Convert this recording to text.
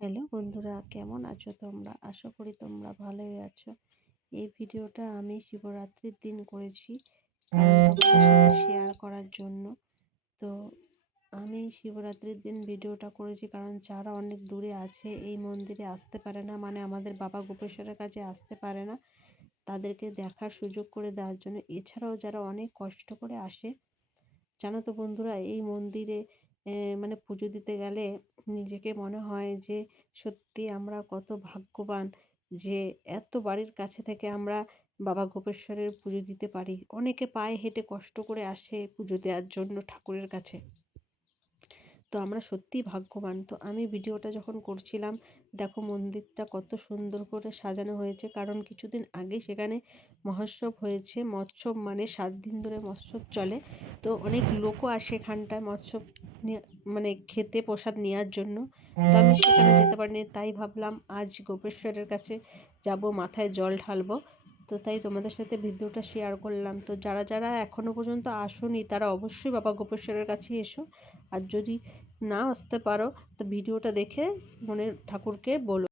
Hello বন্ধুরা, কেমন আছো তোমরা? আশা করি তোমরা ভালোই আছো। এই ভিডিওটা আমি শিবরাত্রির দিন করেছি, কারণ তোমাদের সাথে শেয়ার করার জন্য। তো আমি শিবরাত্রির দিন ভিডিওটা করেছি কারণ যারা অনেক দূরে আছে, এই মন্দিরে আসতে পারে না, মানে আমাদের বাবা গোপেশ্বরের কাছে আসতে পারে না, তাদেরকে দেখার সুযোগ করে দেওয়ার জন্য। এছাড়াও যারা অনেক কষ্ট করে আসে, জানো তো বন্ধুরা, এই মন্দিরে মানে পুজো দিতে গেলে নিজেকে মনে হয় যে সত্যি আমরা কত ভাগ্যবান যে এত বাড়ির কাছে থেকে আমরা বাবা গোপেশ্বরের পুজো দিতে পারি। অনেকে পায়ে হেঁটে কষ্ট করে আসে পুজো দেওয়ার জন্য ঠাকুরের কাছে। তো আমরা সত্যিই ভাগ্যবান। তো আমি ভিডিওটা যখন করছিলাম, দেখো মন্দিরটা কত সুন্দর করে সাজানো হয়েছে, কারণ কিছুদিন আগে সেখানে মহোৎসব হয়েছে। মৎসব মানে 7 দিন ধরে মৎসব চলে। তো অনেক লোকও আসে এখানটায় মৎসব মানে খেতে প্রসাদ নেওয়ার জন্য। তো আমি সেখানে যেতে পারিনি, তাই ভাবলাম আজ গোপেশ্বরের কাছে যাব, মাথায় জল ঢালবো। তো তাই তোমাদের সাথে ভিডিওটা শেয়ার করলাম। তো যারা যারা এখনও পর্যন্ত আসোনি, তারা অবশ্যই বাবা গোপেশ্বরের কাছে এসো। আর যদি না আসতে পারো, তো ভিডিওটা দেখে মনের ঠাকুরকে বলো।